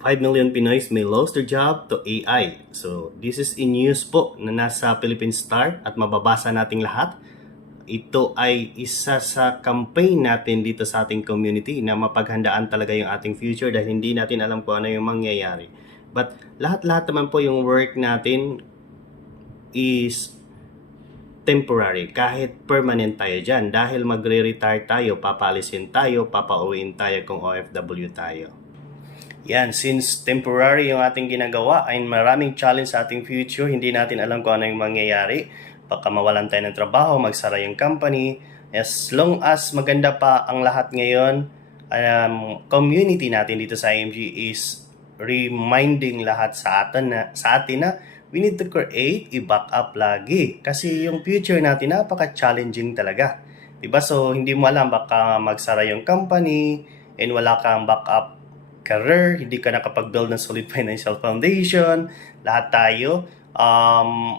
5 million Pinoys may lose their job to AI. So, this is in news po na nasa Philippine Star at mababasa nating lahat. Ito ay isa sa campaign natin dito sa ating community na mapaghandaan talaga yung ating future dahil hindi natin alam kung ano yung mangyayari. But lahat-lahat naman po yung work natin is temporary. Kahit permanent tayo dyan dahil magre-retire tayo, papalisin tayo, papauwiin tayo kung OFW tayo. Yan, since temporary yung ating ginagawa ay maraming challenge sa ating future, hindi natin alam kung ano yung mangyayari. Baka mawalan tayo ng trabaho, magsara yung company. As long as maganda pa ang lahat ngayon, community natin dito sa IMG is reminding lahat sa atin na we need to create a backup lagi. Kasi yung future natin napaka-challenging talaga. Diba? So, hindi mo alam baka magsara yung company and wala kang backup career, hindi ka nakapag-build ng solid financial foundation, lahat tayo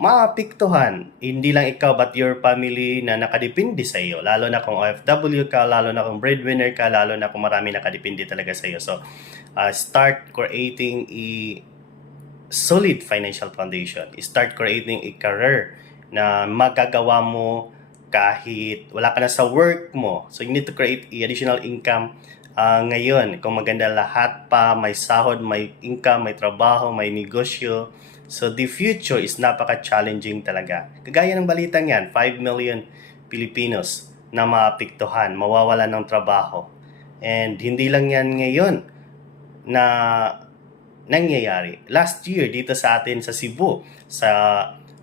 maapektuhan. Hindi lang ikaw but your family na nakadepende sa iyo. Lalo na kung OFW ka, lalo na kung breadwinner ka, lalo na kung marami nakadepende talaga sa iyo. So, start creating a solid financial foundation. Start creating a career na magagawa mo kahit wala ka na sa work mo. So, you need to create a additional income ngayon. Kung maganda lahat pa, may sahod, may income, may trabaho, may negosyo. So, the future is napaka-challenging talaga. Kagaya ng balitang yan, 5 million Filipinos na maapektuhan, mawawalan ng trabaho. And hindi lang yan ngayon na nangyayari. Last year, dito sa atin sa Cebu, sa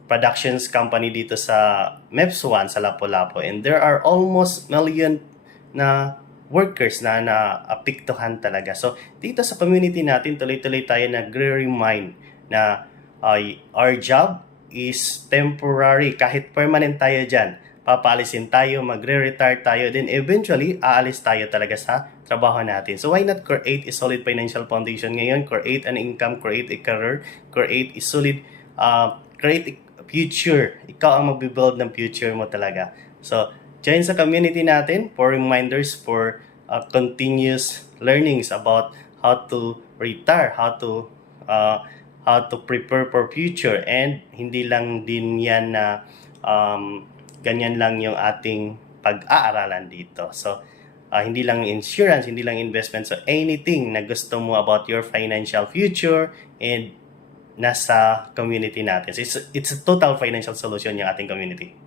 productions company dito sa MEPS1 sa Lapu-Lapu, and there are almost million na workers na naapektuhan talaga. So, dito sa community natin, tuloy-tuloy tayo nagre-remind na our job is temporary. Kahit permanent tayo dyan, papalisin tayo, magre-retire tayo, then eventually, aalis tayo talaga sa trabaho natin. So, why not create a solid financial foundation ngayon? Create an income, create a career, create a solid, create a future. Ikaw ang magbibuild ng future mo talaga. So, join sa community natin for reminders, for continuous learnings about how to retire, how to prepare for future, and hindi lang din yan na ganyan lang yung ating pag-aaralan dito. So, hindi lang insurance, hindi lang investment. So, anything na gusto mo about your financial future and nasa community natin. So, it's a total financial solution yung ating community.